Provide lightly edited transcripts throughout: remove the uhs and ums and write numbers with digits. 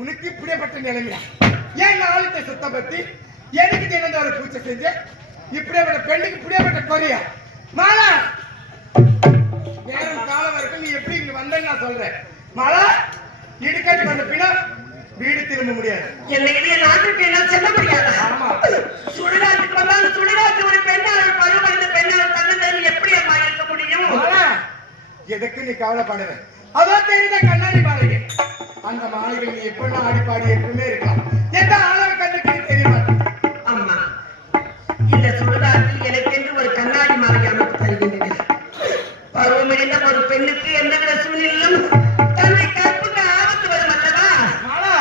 உனக்கு இப்படிப்பட்ட நிலைமையா? ஏன் ஆளுத்தை சுத்தம் பத்தி எனக்கு தினந்தோற பூச்சை செஞ்ச இப்படிப்பட்ட பெண்ணுக்கு இப்படிப்பட்ட குறையா? மாலா, நேரம் காலம் வரைக்கும் நீ எப்படி இங்க வந்தேன்னு நான் சொல்றேன். மாலா, இடுக்காட்டு வந்த பின்னா வீடு திரும்ப முடியாது. என்னைய நாட்டுக்கு என்ன செல்ல முடியாது. ஆமா, சுடுகாட்டுக்கு வந்தாலும் சுடுகாட்டு ஒரு பெண்ணால் பருவந்த பெண்ணால் தன்னதை எப்படி அம்மா இருக்க முடியும்? மாலா, எதுக்கு நீ கவலைப்படுற? அதான் தெரிந்த கண்ணாடி மாளிகை. அந்த மாளிகையில் நீ எப்படின்னா ஆடிப்பாடி எப்பவுமே இருக்கலாம். எந்த அளவு கண்ணுக்கு தெரிய மாட்டேன். அம்மா, இந்த சுடுகாட்டில் எனக்கென்று ஒரு கண்ணாடி மாளிகை அமைத்து தருகின்றனர். பருவமடைந்த ஒரு பெண்ணுக்கு எந்தவித சூழ்நிலையிலும் தன்னை கற்புக்கு ஆபத்து வரும் அல்லவா? மாலா,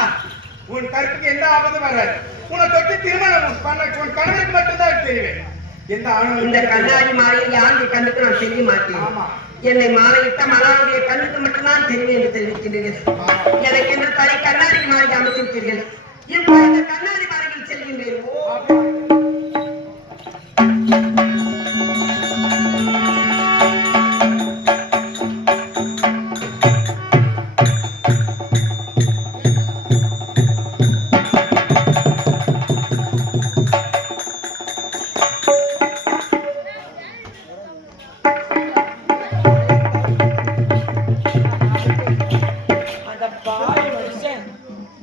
உன் கற்புக்கு எந்த ஆபத்தும் வராது. உன்னை தொட்டு திருமணம் பண்ண உன் கணவருக்கு மட்டும்தான் தெரியும். எந்த ஆணும் இந்த கண்ணாடி மாளிகை யாருடைய கண்ணுக்கு நான் தெரிய மாட்டேன். ஆமா, என்னை மாலையிட்ட மலருடைய கண்ணுக்கு மட்டும்தான் தெரியும் என்று தெரிவிக்கின்றீர்கள். எனக்கு என்று தனி கண்ணாடி மாளிகை அமைத்திருக்கிறீர்கள். இப்போ இந்த கண்ணாடி மாளிகையில் செல்கின்றேன்.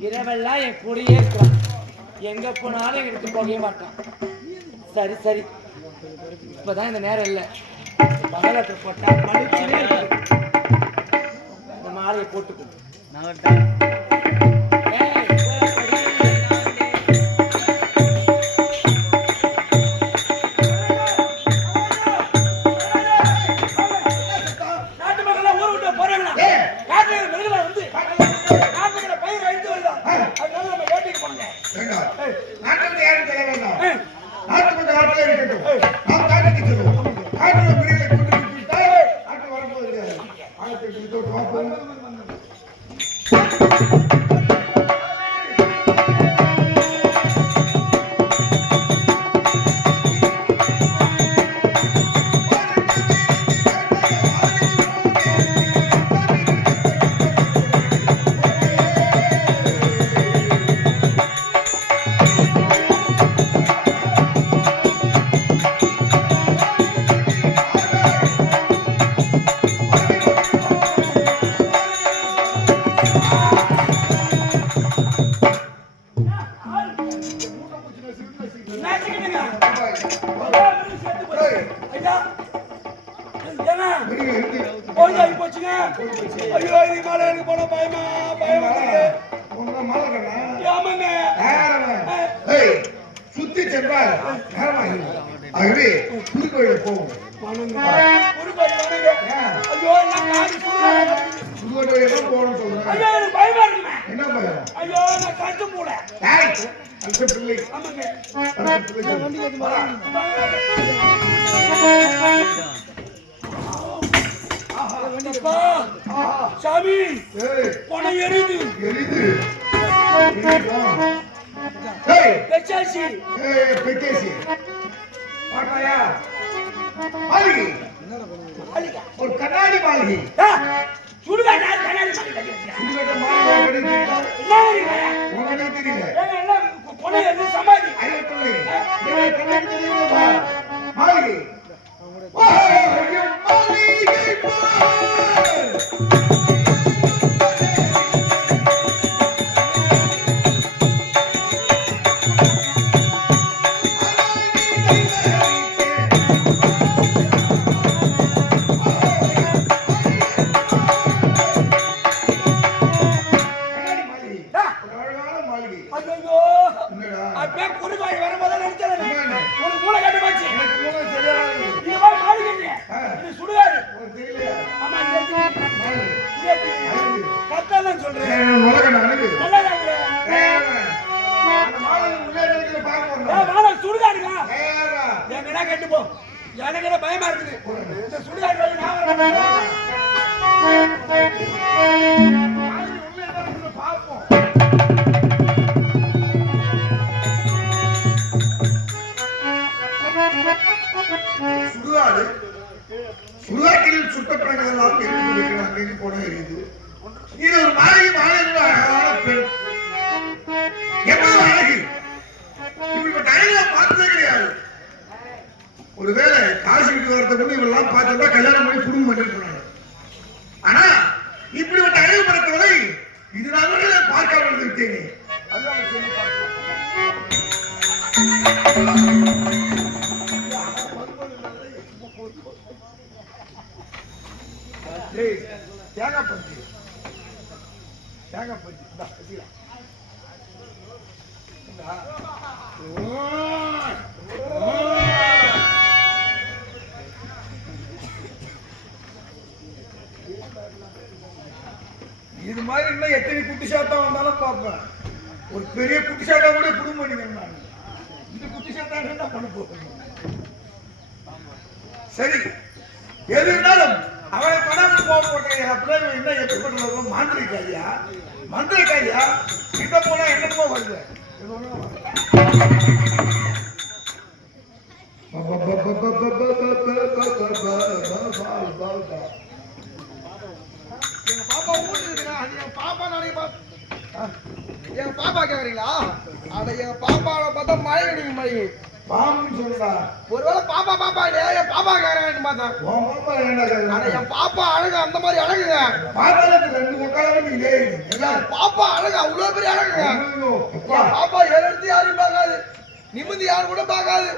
இரவெல்லாம் என் கூடயே இருக்கான். எங்க போனாலும் எங்களுக்கு போகவே மாட்டான். சரி சரி, இப்பதான் இந்த நேரம் இல்லை. பகலத்தில் போட்டா மனுஷனே இருக்கு. இந்த மாலையை போட்டுக்கும். ஐயோ, இது மேல எனக்கு போன பயமா பயமா சுத்தி சென்றால் ஆகவே புதுக்கோயில் போகும். புதுக்கோயில் போகணும் சொல்றேன். என்ன பயம்? ஐயோ, நான் கண்டு போல பிள்ளை சாமி பொண்ணை எரிது பெச்சாசி பெச்சாசி ஒரு கண்ணாடி மாளிகை சுடுகாட்டா கண்ணாடி தெரியல பொண்ணை எரிது சமாதி மாளிகை எடுத்து போ. எனக்கு என்ன பயமா இருக்குது. இந்த சுடுகாடு வழி நான் வரேன். பார்ப்போம். சுடுகாடு சுடுகாட்டில் சுட்டப்படங்கள் எல்லாம் எரிந்து போட எரியுது. இது ஒரு அழகான பெண். எவ்வளவு அழகு! இப்படிப்பட்ட அழகை பார்த்ததே கிடையாது. ஒருவேளை காசு வீட்டு வரதுக்கு இவெல்லாம் பார்த்தா கல்யாணம் பண்ணி குடும்பம் பண்ணிட்டு போனாங்க. ஆனா இப்படிப்பட்ட அழகு படத்தவரை இது நான் பார்க்காம இருந்துட்டேனே. அதுதான் சொல்லி பார்க்கலாம். தேங்காய் பஞ்சு இது மாதிரி இன்னும் எத்தனை குட்டி சாத்தா வந்தாலும் பார்ப்பேன். ஒரு பெரிய குட்டி சாத்தா கூட குடும்பம் பண்ணிக்கிறேன். இந்த குட்டி சாத்தா என்ன பண்ண போறேன்? சரி, எது இருந்தாலும் அவளை பணம் போக போட்டேன். அப்படியே என்ன எப்படி பண்றது? மந்திரிக்காரியா கிட்ட போனா என்னமோ வருது. எங்க பாப்பா ஊருக்கு என் பாப்பா நாளைக்கு எங்க பாப்பா கேக்குறீங்களா? அட எங்க பாப்பாவை பார்த்தா மழை கிடைக்கும். மழை பாம்புன்னு சொல்லுடா. ஒருவேளை பாப்பா இல்லையா? என் பாப்பா கேக்குறாங்க பார்த்தா. பாப்பா என்ன? என் பாப்பா அழகு அந்த மாதிரி அழகுங்க. பாப்பா அழகு அவ்வளவு பெரிய அழகுங்க. பாப்பா எழுந்து யாரையும் பார்க்காது, நிமிந்து யாரும் கூட பார்க்காது.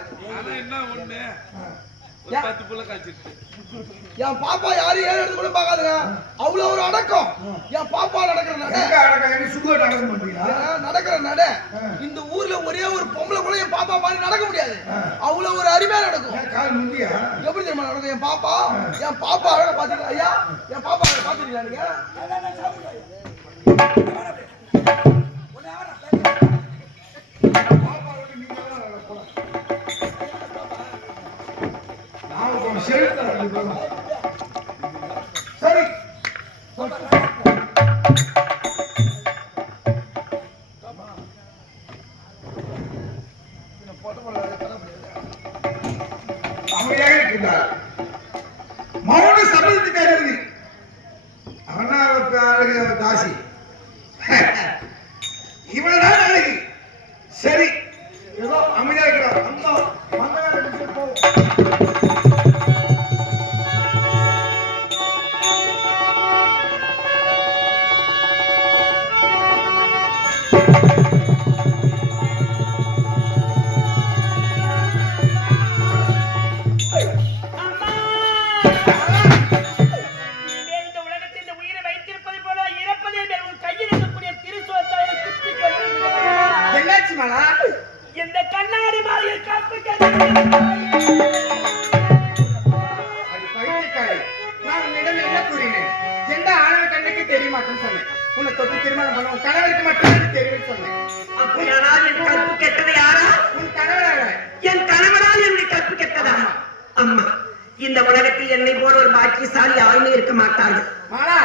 என் பாப்பா யாரும் ஏழு எடுத்து கூட பார்க்காதுங்க. அவ்வளவு ஒரு அடக்கம். என் பாப்பா நடக்கிற நட இந்த ஊர்ல ஒரே ஒரு பொம்பளை கூட என் பாப்பா மாதிரி நடக்க முடியாது. அவ்வளவு ஒரு அருமையா நடக்கும். எப்படி தெரியுமா நடக்கும்? என் பாப்பா அழகா பாத்தீங்களா ஐயா? என் பாப்பா அழகா பாத்தீங்களா நீங்க? சரி, அமைதியாக இருக்கின்றார். மௌன சபதத்துக்காரர் அவனா அழகு தாசி. இவள்தான் அழகு. சரி, ஏதோ அமைதியாக இருக்கிறார். இந்த கண்ணாடி மாளிகை நான் உன்னிடம் என்ன கூறினேன்? எந்த ஆணவ கண்ணுக்கு தெரிய மாட்டேன்னு சொன்னேன். உன்னை தொட்டு திருமணம் பண்ண உன் கணவருக்கு மட்டும் தெரியும் சொன்னேன். அப்படியானால் என் கற்பு கெட்டது யாரா? உன் கணவராக. என் கணவரால் என்னுடைய கற்பு கெட்டதா? அம்மா, இந்த உலகத்தில் என்னை போல ஒரு பாக்கியசாலி யாருமே இருக்க மாட்டார்கள். மாலா,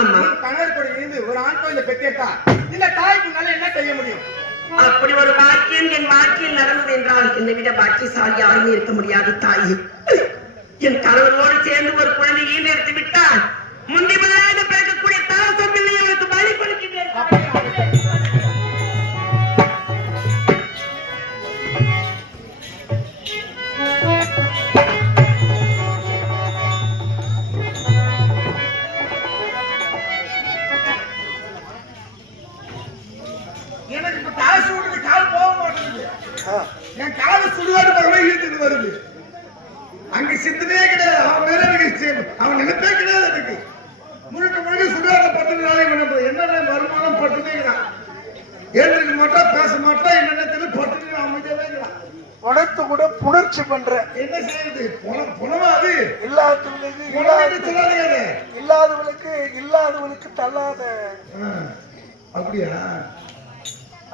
அம்மா, உன் கணவர் கூட இருந்து ஒரு ஆண் குழந்தை பெற்றெடுத்தா இந்த தாய்க்கு உன்னால என்ன செய்ய முடியும்? அப்படி ஒரு பாக்கியம் என் வாழ்க்கையில் நடந்தது என்றால் என்னை விட பாக்கியசாலி யாருமே இருக்க முடியாது தாயி. என் கணவரோடு சேர்ந்து ஒரு குழந்தை ஈண்டெடுத்து விட்டால் முந்தி முதலாக பிறக்கக்கூடிய தாசமில்லை அவருக்கு பலி கொடுக்கின்றேன். எனக்கு இப்ப காசு விடுறது கால் போக மாட்டேங்குது. என் கால சுடுகாடு பக்கமே இழுத்துட்டு வருது. அங்க சிந்தனே கிடையாது. அவன் மேல எனக்கு அவன் நினைப்பே கிடையாது. எனக்கு முழுக்க சுடுகாடுல 10 நாளே பண்ண என்ன வருமானம் பட்டுதான் ஏழுக்கு மாட்டா பேச மாட்டா என்னென்ன தெரியும் பட்டு அமைதியாவே இருக்கிறான். உடத்து கூட புணர்ச்சி பண்ற என்ன செய்யுது? புனவாது இல்லாதவளுக்கு தள்ளாத. அப்படியா?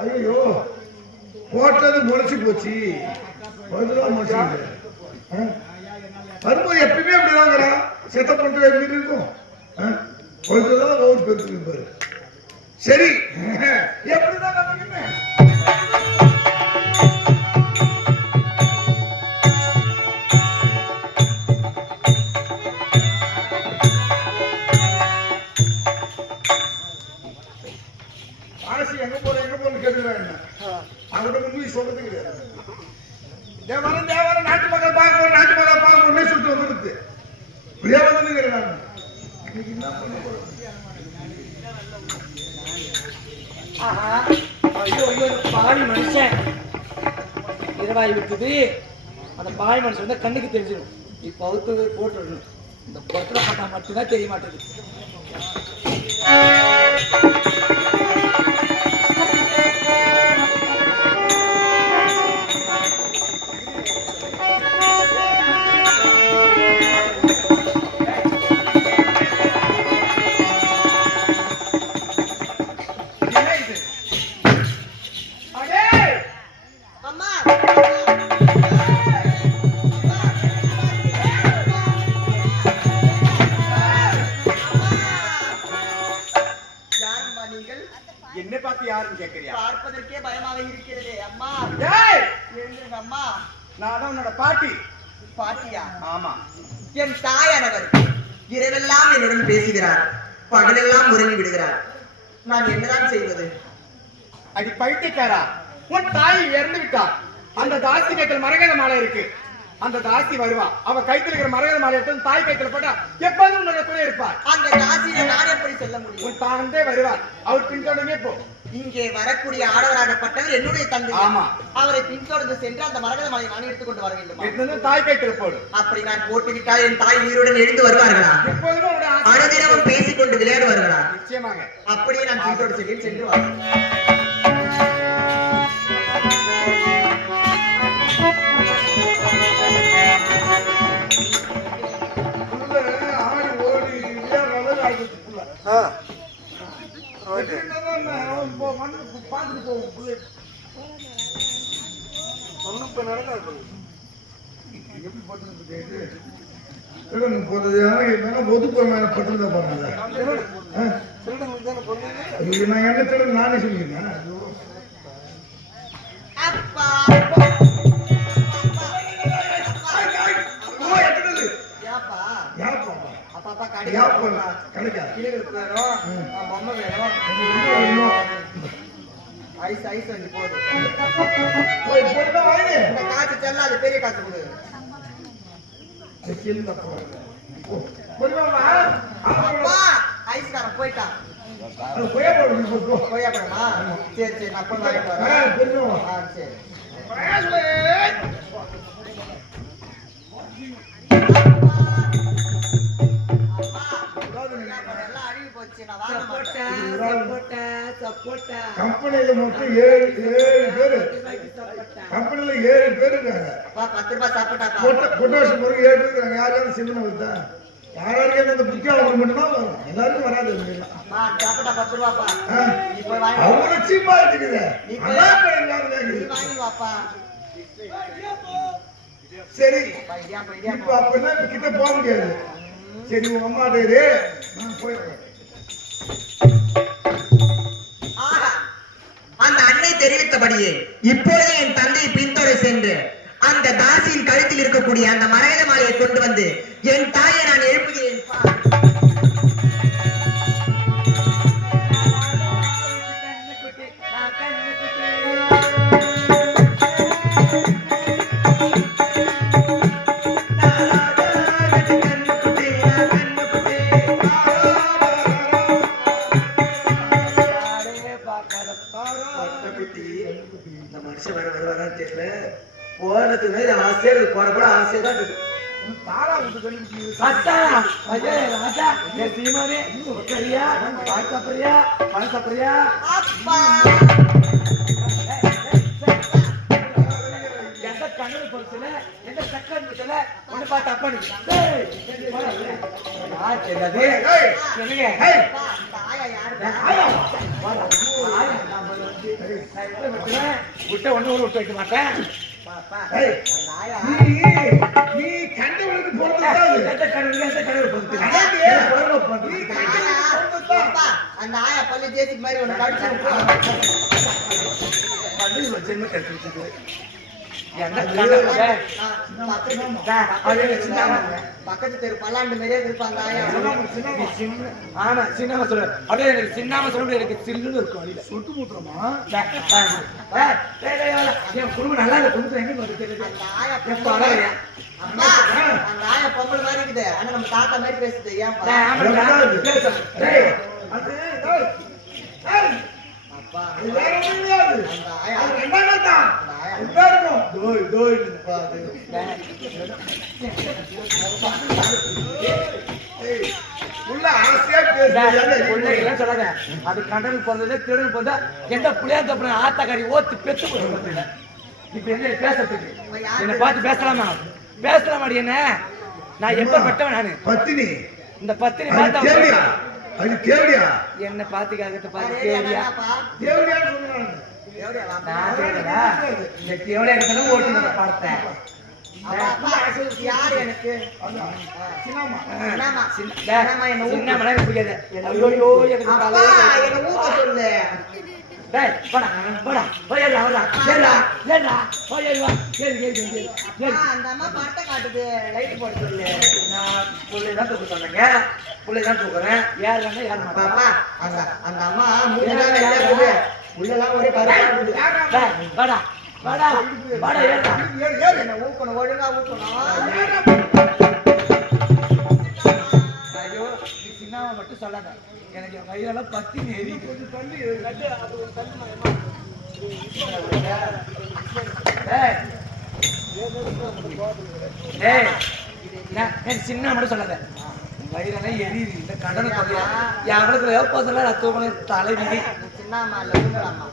ஐயோ, போட்டது முளைச்சு போச்சு. முளைச்சு வரும்போது எப்பயுமே அப்படிதாங்கிறான். செத்த பண்ற எப்படி இருக்கும்? ஒருத்தர் ஒவ்வொரு பேருக்கு பாரு. சரி, எப்படிதான் நமக்கு என்ன? எங்க போறேன்னு கேட்டுக்கிறாங்க. அவர்கிட்ட முன்னாடி சொல்றது கிடையாது. தேவாரம் நாட்டு மக்கள் பார்க்கணும்னே சொல்லிட்டு வந்துருக்கு. இப்படியே வந்துருக்கிறேன். இன்னைக்கு என்ன பண்ண போறோம்? ஆஹா, ஐயோ ஐயோ, பாடி மனுஷன் இரவாய் விட்டுது. அந்த பாடி மனுஷன் வந்து கண்ணுக்கு தெரிஞ்சிடும். இப்போ அவுத்து போட்டுடணும். இந்த பொருட்களை பார்த்தா மட்டும்தான் தெரிய மாட்டேங்குது. என்ன பார்த்து யாருன்னு கேக்குறியா? பார்ப்பதற்கே பயமாக இருக்கிறதே. அம்மா, அம்மா, நான் தான் உன்னோட பாட்டி. பாட்டியா? ஆமா. என் தாயானவர் இரவெல்லாம் என்னுடன் பேசுகிறார், பகலெல்லாம் உறங்கி விடுகிறார். நான் என்னதான் செய்வது? அடி பைத்தியக்காரா, உன் தாய் இறந்து விட்டார். அந்த தாசி கைத்துல மரகத மாலை இருக்கு. அந்த தாசி வருவா. அவ கைத்துல இருக்கிற மரகத மாலை எடுத்து தாய் கைத்துல போட்டா எப்போதும் உன்னோட கூட இருப்பார். அந்த தாசியை நான் எப்படி செல்ல முடியும்? உன் தாண்டே வருவார். அவர் பின்தொடர்ந்தே போ. இங்கே வரக்கூடிய ஆடவராகப்பட்டவர் என்னுடைய தந்தை. ஆமா. அவரை பின்தொடர்ந்து சென்று அந்த மரகத மாலை நான் எடுத்துக்கொண்டு வர வேண்டும். எடுத்து தாய் கைத்துல போடு. அப்படி நான் போட்டு விட்டால் என் தாய் உயிருடன் எழுந்து வருவார்களா? எப்போதுமே அனுதினமும் பேசிக்கொண்டு விளையாடுவார்களா? நிச்சயமாக. அப்படியே நான் பின்தொடர்ந்து சென்று வருவேன். நானே சொல்லிக்கிறேன். ஐஸ் ஐஸ் வந்து போகுது. இந்த காசு செல்ல அது பெரிய காசு கொடு. ஐஸ்காரன் போயிட்டான். கொய்யா பழமா? சரி சரி, நான் போய் வாங்கிட்டு வரேன். சரி. கம்பெனியில மொத்தம் 7 பேரு. கம்பெனில 7 பேரு இருக்காங்க. 10 ரூபாய் சாப்பிட்டா கொட்டேஷன் போறதுக்கு 7 பேர் இருக்காங்க. யாராவது சின்ன வருதா? யாராருக்கு அந்த புக்கியாளர் மட்டும்தான் வரும். எல்லாருக்கும் வராது. சாப்பிட்டா 10 ரூபாப்பா. அவ்வளவு சீப்பா இருக்குது. சரி, இப்ப அப்படின்னா கிட்ட போக முடியாது. சரி, உங்க அம்மா டேரு நான் போயிடுறேன். அந்த அன்னை தெரிவித்தபடியே இப்பொழுது என் தந்தை பின்தொடர சென்று அந்த தாசியின் கழுத்தில் இருக்கக்கூடிய அந்த மரகத மாலையை கொண்டு வந்து என் தாயை நான் எழுப்புகிறேன். விட்ட ஒண்ணு விட்டு வைக்க மாட்டேன். நீ கண்டவனுக்கு பொறுத்தது எந்த கடவுள் பொறுத்து அந்த ஆயா பள்ளி ஜேசிக்கு மாதிரி ஒன்று கடிச்சு ஜென்ம கட்டுறது பக்கத்து தெரு பல்லாண்டு மாதிரியே இருப்பாங்க ஆயா. ஆமா சின்னாம சொல்ற அப்படியே எனக்கு சின்னாம சொல்ல எனக்கு சில்லுன்னு இருக்கும் அடியில சொட்டு மூத்திரமா என் குடும்பம் நல்லா இருக்கு குடும்பம் எங்க வந்து தெரியுது அந்த ஆயா எப்ப அழகையா அம்மா, அந்த ஆயா பொம்பளை மாதிரி இருக்குது ஆனா நம்ம தாத்தா மாதிரி பேசுது ஏன்பா அப்பா அது வேற ஒண்ணும் கிடையாது. அந்த ஆயா அது ரெண்டாவது தான். அந்த ஆயா உண்டா இருக்கும். தோய், தோய். ஏய், உள்ள ஆசையா பிள்ளைகள் சொல்லாத அது கண்டனுக்கு பிறந்தது திருடன் பிறந்தா எந்த பிள்ளையா தப்புற ஆத்தாக்காரி ஓத்து பெத்து போடுறது இப்ப என்ன பேசுறதுக்கு என்ன பார்த்து பேசலாமா பேசலாமாடி என்ன நான் எப்ப பட்டவன் நானு பத்தினி. இந்த பத்தினி அது பார்த்தா தேவடியா? அது தேவடியா? என்ன பாத்துக்காக பாத்து ஏய், கேவியா என்னப்பா? தேவடியான்னு சொல்றாங்க. எவ்வளவு வா? நான் சொல்றதா இந்த தேவடியா இருக்கணும் ஓட்டு நான் பார்த்தேன் அப்பா, அப்பா, யாரு எனக்கு அதான். சின்னம்மா. என்னம்மா? சின்ன என்ன ஊக்கு? மனைவி பிடிக்காது ஐயோ எனக்கு அப்பா, தலையே என்ன ஊக்க சொல்லு. டேய் போடா போடா போய் ஏறா வரா ஏறா ஏறா போய் ஏறா ஏறு அப்பா, அந்த அம்மா பட்டை காட்டுது லைட் போட சொல்லு. நான் புள்ளை தான் தூக்க சொன்னேங்க புள்ளை தான் தூக்குறேன் யாருங்க யார் அப்பா, மாட்டா அப்பா, அந்த அம்மா மூஞ்சிலாம் வெள்ளையா இருக்குது. உள்ளெல்லாம் ஒரே கருப்பா இருக்குது. டேய் வாடா வாடா வாடா ஏறா ஏறு, ஏறு. என்ன ஊக்கணும், ஒழுங்கா ஊக்கணும். ஐயோ நீ சின்னவன் மட்டும் சொல்லாத எனக்கு என் கையெல்லாம் பத்தி எரி கொஞ்சம் தள்ளி லட்டு அது ஒரு தள்ளி சின்ன மட்டும் சொல்லாத வயிறெல்லாம் எரியுது இந்த கடனை சொல்லியா எவ்வளவு யோசிப்பதில்ல நான் தூக்கணும் தலை விதி சின்ன அம்மா இல்ல, ஊக்கல அம்மா.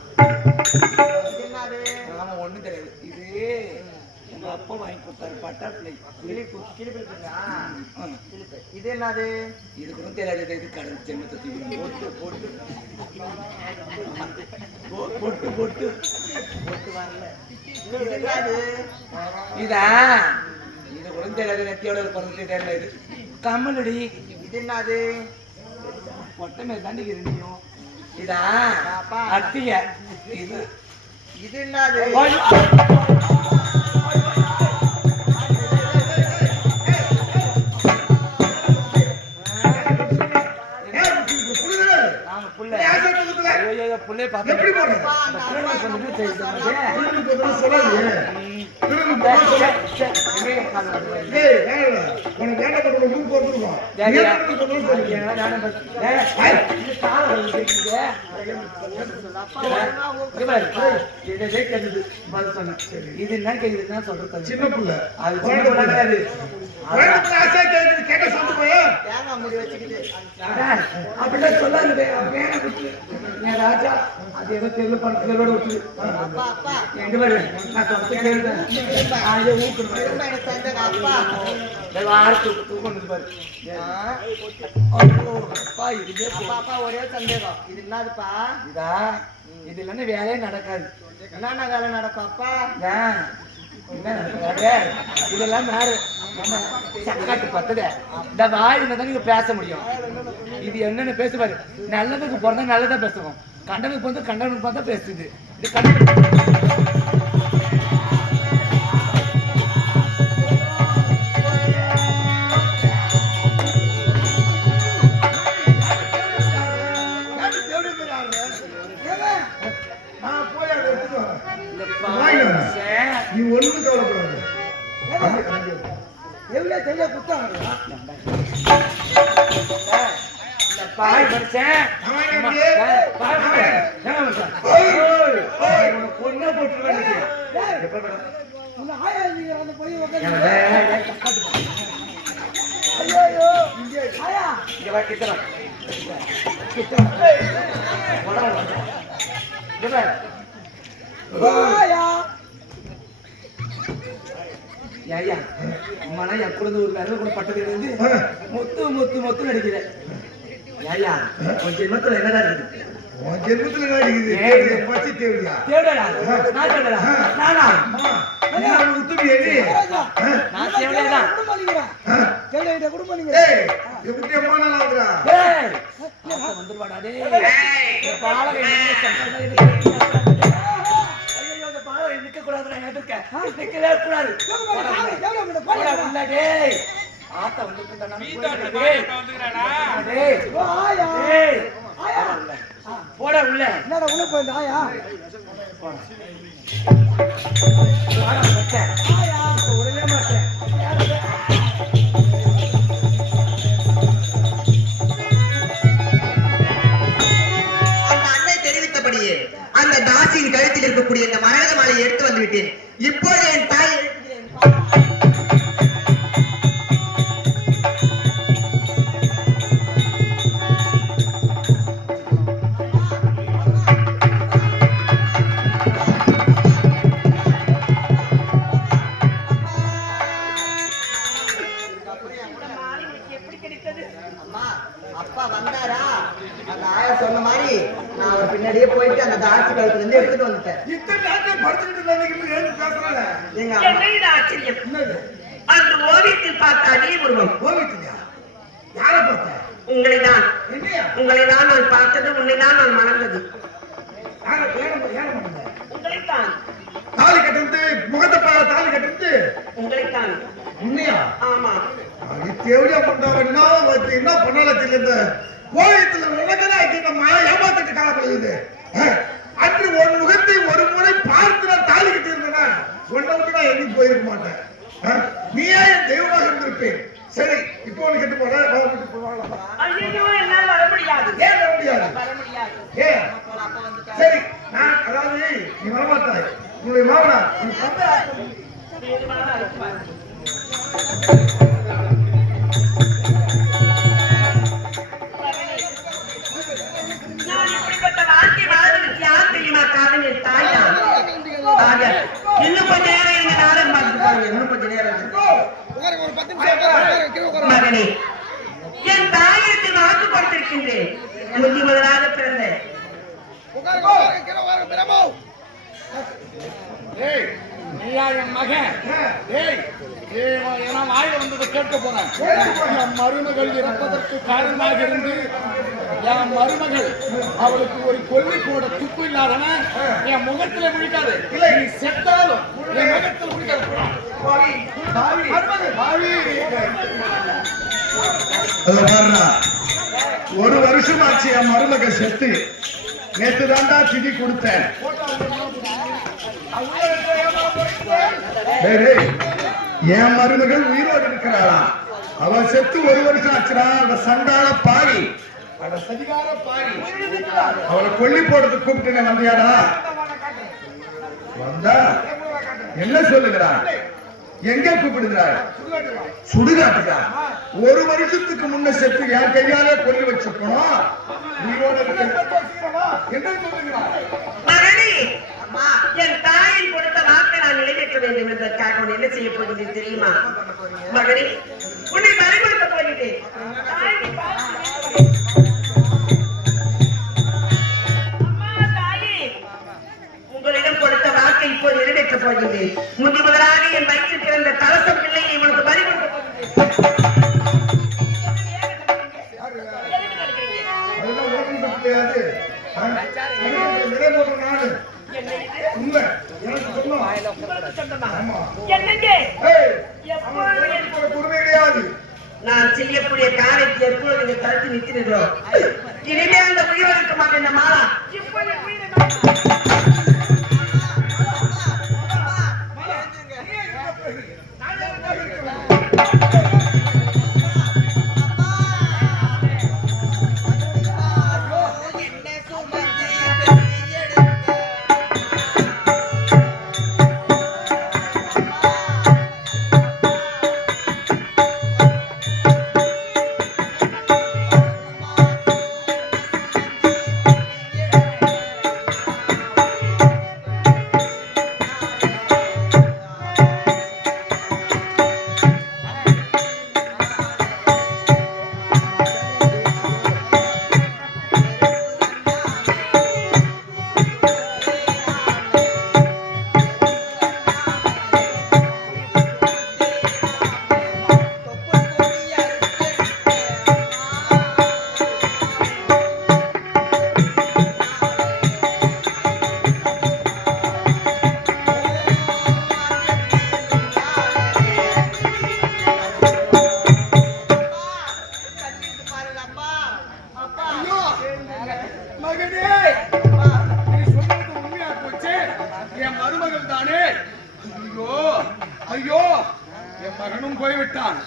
இது என்னது? ஆமா ஒண்ணும் தெரியாது இது எங்க அப்பா வாங்கி கொடுத்தாரு பட்டாப்ளை கிளிப்பு இது என்னது? இது கூட தெரியாது இது கடல் ஜென்மத்தை பொட்டு பொட்டு பொட்டு பொட்டு போட்டு வரல. இது என்னது? இதா இது கூட தெரியாது நெத்தியோட பிறந்து தெரியல இது கம்மலடி இது என்னது? பொட்டை மேல தாண்டி இருந்தியும் இதா அப்பா. அத்திய இது இது என்னது? நாம புள்ள ஏன் சொல்றதுல? ஐயோ புள்ளைய பார்த்து எப்படி போடுற? அப்பா, அந்த அம்மா வந்து தெரியுது திரும்பி போடுறது சொல்லாதீங்க. திரும்பி போடுறது. ஏய், வேணாம்டா. உனக்கு வேண்டப்பட்ட ஒரு மூக்கு போட்டுருக்கோம். திரும்பி போடுறது சொல்லு. அப்பா, ஒழுங்கா ஊக்கணும். இது என்ன கேக்குதுன்னா சொல்றது சின்ன புள்ள. அது சின்ன பிள்ளை கிடையாது. வேண்டப்பட்ட ஆசையா கேட்குது. கேட்க சொல்லிட்டு போயா? தேங்காய் முடி வச்சுக்கிட்டு. அப்படிலாம் சொல்லாது வேணாம் விட்டு என் ராஜா அது ஏதோ தெருவு படத்துல விட்டு அப்பா, அப்பா, எங்க பாரு நான் சொல்றது கேளுதான் அதை ஊக்கணும் திரும்ப எனக்கு தந்தேன் அப்பா. வாரத்து தூக்கணும் பாரு ஆ, ஐயோ அப்பா இதுவே அப்பா, அப்பா, ஒரே சந்தேகம். இது என்னதுப்பா? இதா இது இல்லைன்னா வேலையே நடக்காது என்னென்ன வேலை நடக்கும் அப்பா? ஏன்? என்ன நடக்காது இதெல்லாம் மாறு நம்ம சக்காட்டு பத்தத இந்த வாயில தான் நீங்க பேச முடியும் இது என்னன்னு பேசுவாரு நல்லதுக்கு பிறந்தா நல்லதா பேசுவோம் கண்டனுக்கு பிறந்த கண்டனுக்கு பார்த்தா பேசுது இது கண்டனுக்கு ஏன் தேவடி போய் ஆடுற? நான் போய் அதை எடுத்துட்டு வரேன். இந்த பாசை நீ ஒண்ணும் கவலைப்படாத. அங்கே இரு. எவ்வளவு தெரிய புத்தகம் இந்த பாய் மனுஷன் பொண்ணை போட்டுருவேன் ஐயா மன எப்பொழுது ஒரு விரல் கூட பட்டது இருந்து முத்து முத்து முத்து நடிக்கிறேன் ஐயா கொஞ்சம் ஜென்மத்துல என்னடா இருக்குது உன் ஜென்மத்துல நடிக்குது பச்சை தேவையா தேவடா நான் தேவடா நானா உத்தமி எது நான் தேவடா தேவடா குடும்பம் நீங்க ஏய் எப்படி அம்மா நல்லா இருக்கறா ஏய் ஆத்த வந்துருவாடா டேய் பாலகை என்ன சொல்றா ஐயோ இந்த பாலகை நிக்க கூடாதுடா எதுக்கு நிக்கவே கூடாது போடா உள்ள டேய் ஆத்த வந்துட்டா நான் டேய் டேய் டேய் போடா உள்ள என்னடா உள்ள போய் ஆயா போடா மச்சே ஆயா ஒரே மாட்டே அந்த தாசியின் கழுத்தில் இருக்கக்கூடிய இந்த மரகத மாலையை எடுத்து வந்து விட்டேன். இப்போது என் தாய் அப்பா வந்தாரா அந்த ஆயா சொன்ன மாதிரி நான் அவர் பின்னாடியே போயிட்டு அந்த தாசி கழுத்துல இருந்து எடுத்துட்டு வந்துட்டேன். இத்தனை நாட்கள் படுத்துக்கிட்டு இருந்தீங்க ஏன் பேசுறல எங்க அம்மா ஆச்சரியம் அன்று ஓவியத்தில் பார்த்த அதே உருவம் ஓவியத்தியா யாரை பார்த்த உங்களைதான் என்னையா உங்களைதான் நான் பார்த்தது உன்னைதான் நான் மணந்தது யாரை ஏன் பண்ணல உங்களைத்தான் தாலி கட்டிட்டு முகத்தை தாலி கட்டிட்டு உங்களைத்தான் உண்மையா ஆமா அது தேவையா பண்ணா என்ன பண்ணல தெரியல கோயத்துல உலகதான் நம்ம ஏமாத்திட்டு காணப்படுகிறது அன்று ஒரு முகத்தை ஒரு முறை பார்த்து நான் தாலி கட்டி இருந்தேன்னா ஒன்றை விட்டு நான் எங்கேயும் போயிருக்க மாட்டேன் நீயா என் தெய்வமாக இருந்திருப்பேன். சரி இப்போ உனக்கு கட்டு போட ஐயோ என்னால் வர முடியாது. ஏன் வர முடியாது வர முடியாது ஏன் சரி நான் அதாவது நீ வரமாட்டாய் உன்னுடைய மாமனா நீ நான் இப்படிப்பட்ட வாழ்க்கை வாழ்வதற்கு யார் தெரியுமா காரணம்? என் தாய் தான். இன்னும் கொஞ்ச நேரம் எங்க நாளம் பார்த்துப்பாங்க. இன்னும் கொஞ்ச நேரம் மகனே, என் தாயிற்கு வாக்கு கொடுத்திருக்கின்றேன். முந்தி முதலாக பிறந்த நீயா என் மகன் ஏன்னா வாயில வந்ததை கேட்க போறேன். என் மருமகள் இறப்பதற்கு காரணமாக இருந்து என் மருமகள் அவளுக்கு ஒரு கொல்லி போட துப்பு இல்லாதவன் என் முகத்துல முடிக்காது. இல்லை நீ செத்தாலும் என் முகத்தில் முடிக்காது. ஒரு வருஷம் ஆச்சு என் மருமக செத்து. நேற்று தாண்டா திதி கொடுத்தேன். என் மருமகள் உயிரோடு இருக்கிறாளா? அவன் செத்து ஒரு வருஷம் ஆச்சுடா. அவ சண்டால பாவி, அவ சதிகார பாவி. அவளை கொல்லி போடுறதுக்கு கூப்பிட்டு வந்தியாடா? வந்தா என்ன சொல்லுகிறான்? எங்க கூப்பிடுகிறார்? சுடுகாட்டுக்கா? ஒரு வருஷத்துக்கு முன்ன செத்து என் கையாலே கொல்லி வச்சிருக்கணும். உயிரோடு என்ன சொல்லுகிறார்? என் தாயின் கொடுத்த வாக்கை நான் நிறைவேற்ற வேண்டும் என்பதற்காக என்ன செய்ய போகிறேன் தெரியுமா? மகனே, உன்னை பறிகொடுக்க போகிறேன். உங்களிடம் கொடுத்த வாக்கை இப்போ நிறைவேற்ற போகிறேன். முந்தி முதலாக என் வயிற்றில் பிறந்த கலசம் பிள்ளையை இவனுக்கு பறிகொடுக்க நான் செய்யக்கூடிய காரியத்தை எப்பொழுது நீங்க தடுத்து நிற்கிறீர்களோ இனிமே அந்த உயிர் இருக்க மாட்டேன். மாலா மகனே நீ சொன்னது உண்மையா போச்சு. என் மருமகள் தானே. ஐயோ ஐயோ, என் மகனும் போய்விட்டான்,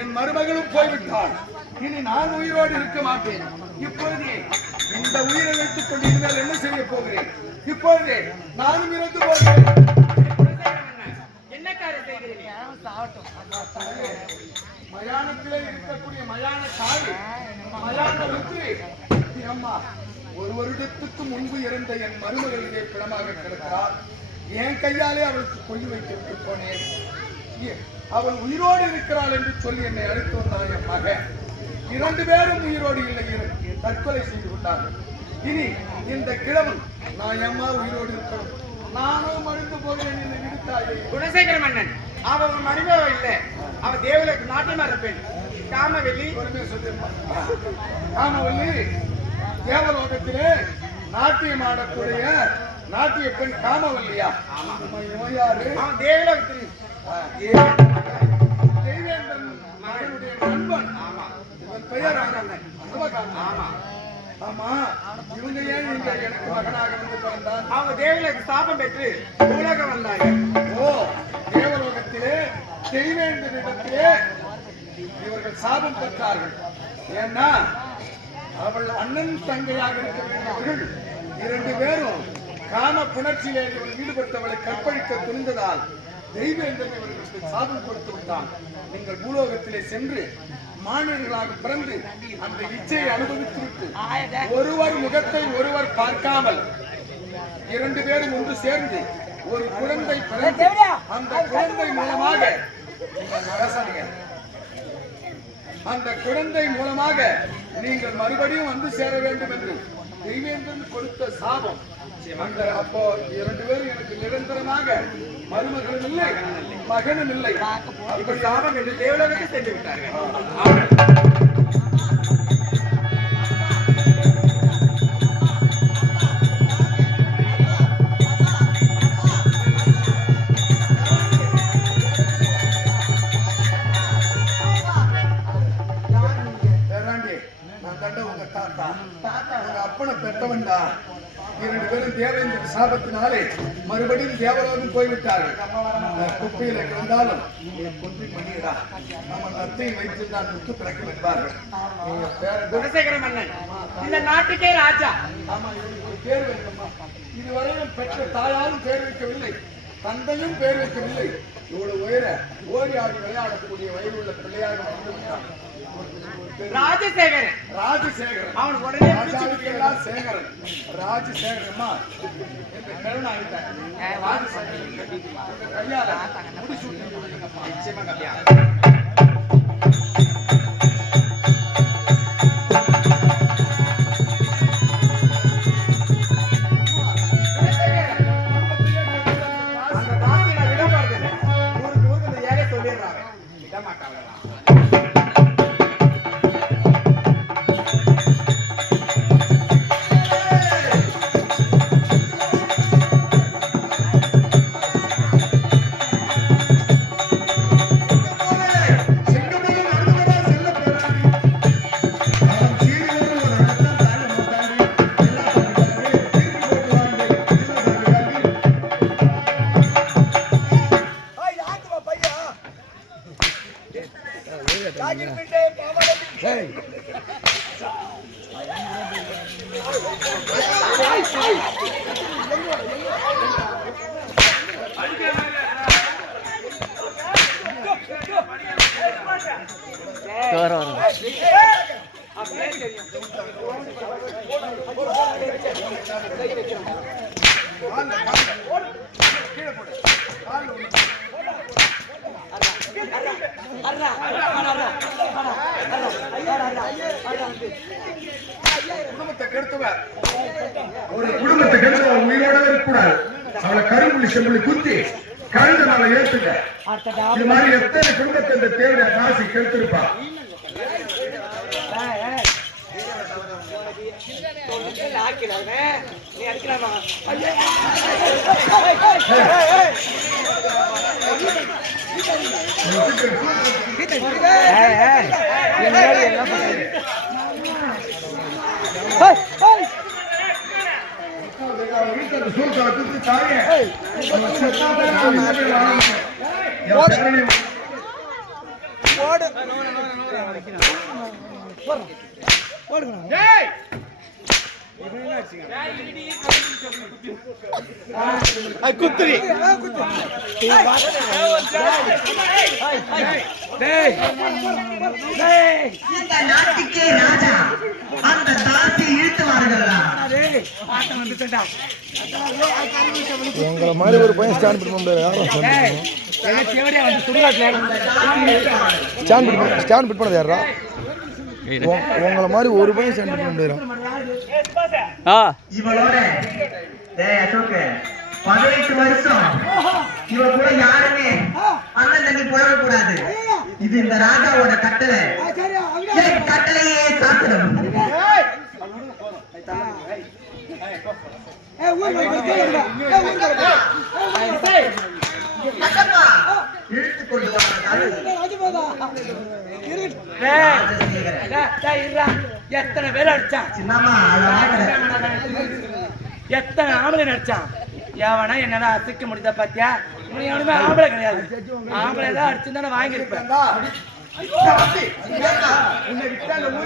என் மருமகளும் போய்விட்டான். இனி நான் உயிரோடு இருக்க மாட்டேன். இப்பொழுதே இந்த உயிரை வைத்துக் கொண்டு இனிமேல் என்ன செய்ய போகிறேன்? இப்பொழுதே நானும் இறந்து போகிறேன். என்ன காரியம் செய்கிறீர்கள்? மயானத்திலே இருக்கக்கூடிய மயான காளி, மயான ருத்ரி, அம்மா, ஒரு வருடத்துக்கு முன்பு இறந்த என் மருமகளிலே பிணமாக கிடக்கிறார். என் கையாலே அவளுக்கு கொல்லி வைத்து போனேன். அவள் உயிரோடு இருக்கிறாள் என்று சொல்லி என்னை அழைத்து வந்தான் என் மகன். 2 பேரும் உயிரோடு இல்லை, தற்கொலை செய்து கொண்டார்கள். இனி இந்த கிழவன் நான் அம்மா உயிரோடு இருக்கணும், நானும் மருந்து போகிறேன் என்று விடுத்தாயே. குணசேகர மன்னன், அவன் மருமக இல்லை, அவன் தேவலுக்கு நாட்டியமா இருப்பேன். காமவெளி காமவல்லி தேவலோகத்திலே நாட்டியம் ஆடக்கூடிய நாட்டிய பெண் காமவல்லியா? இவன் யாரு? அவன் தேவலோகத்தில் தெய்வேந்திரன் மகனுடைய நண்பன். இவன் பெயர் ஆமா. ஆமா, இவங்க ஏன் இங்க எனக்கு மகனாக வந்து பிறந்தான்? அவங்க தேவலுக்கு சாபம் பெற்று உலகம் வந்தாங்க. ஓ, தேவலோகத்திலே தெய்வேந்திரனிடத்திலே இவர்கள் சாபம் பெற்றார்கள். ஏன்னா அவள் அண்ணன் தங்கையாக இருக்க வேண்டியவர்கள் 2 பேரும் காம புணர்ச்சியிலே ஈடுபட்டவளை கற்பழிக்க துணிந்ததால் தெய்வேந்திரன் இவர்களுக்கு சாபம் கொடுத்து விட்டான். நீங்கள் பூலோகத்திலே சென்று மாணவர்களாக பிறந்து அந்த இச்சையை அனுபவித்துவிட்டு ஒருவர் முகத்தை ஒருவர் பார்க்காமல் 2 பேரும் ஒன்று சேர்ந்து ஒரு குழந்தை பிறந்து அந்த குழந்தை மூலமாக அந்த குழந்தை மூலமாக நீங்கள் மறுபடியும் வந்து சேர வேண்டும் என்று தெய்வேந்திரன் கொடுத்த சாபம். அந்த அப்போ 2 பேரும் எனக்கு நிரந்தரமாக மருமகளும் இல்லை, மகனும் இல்லை. இப்ப சாபம் என்று தேவலோகத்தை சென்று விட்டார்கள். அப்பனை பெற்றவன்டா. 2 பேரும் தேவேந்திர சாபத்தினாலே மறுபடியும் தேவலோகம் போய்விட்டார்கள். குப்பையில கிடந்தாலும் கொன்றி மணியடா, நம்ம நத்தையும் வைத்திருந்தால் முத்து பிறக்கும் என்பார்கள். குணசேகர மன்னன் இந்த நாட்டுக்கே ராஜா. ஆமா, இவருக்கு ஒரு பேர் வைக்கணுமா? இதுவரையும் பெற்ற தாயாரும் பேர் வைக்கவில்லை, தந்தையும் பேர் வைக்கவில்லை. இவ்வளவு உயர ஓடி ஆடி விளையாடக்கூடிய வயதுள்ள பிள்ளையாக வந்துவிட்டான். ராஜசேகரன். ராஜசேகரன் அவன் உடனே ராஜாவுக்கெல்லாம் சேகரன். ராஜசேகரம்மா இந்த கருணை ஆகிட்டாங்க. ராஜசேகரன் கையால முடிச்சு விட்டுருக்கீங்கம்மா. நிச்சயமா கல்யா. அந்த தாத்தி நான் விட மாட்டேன். ஊருக்கு இந்த ஏழை சொல்லிடுறாங்க, விட மாட்டாங்க. ஒரு குடும்பத்தை கெடுத்தவன் உயிரோட இருக்கக்கூடாது. அவளை கரும்புள்ளி செம்புள்ளி குத்தி கழுத நாளை ஏற்றுங்க. இது மாதிரி எத்தனை குடும்பத்தை இந்த தேவையான காசி கெடுத்திருப்பா. நீ அடிக்கலாமா? தாயே. ஏய், ஓடு. ஓடு. ஓடுங்க. குத்துரி இந்த நாட்டுக்கே ராஜா அந்த தாசி இழுத்துவார்களா? உங்களை மாதிரி ஒரு பையன் ஸ்டாண்ட் பண்ண முடியாது. யாரும் ஸ்டாண்ட் பிட் பண்ணது யாரா? உங்களை மாதிரி ஒரு பையன் ஸ்டாண்ட் பண்ண முடியாது. இவளோட அசோக் 18 வருஷம் இவ கூட யாருமே அண்ணன் தண்ணி போயிடக்கூடாது. இது இந்த ராஜாவோட கட்டளை. என் கட்டளையே சாத்திரம். இழுத்து கொண்டு எத்தனை பேர் அடிச்சான், சின்னம்மா எத்தனை ஆம்பளை நடிச்சான். எவனா என்னடா அசைக்க முடியுதா பாத்தியா? இவன் எவனுமே ஆம்பளை கிடையாது. ஆம்பளை தான் அடிச்சுதானே வாங்கியிருப்பேன்.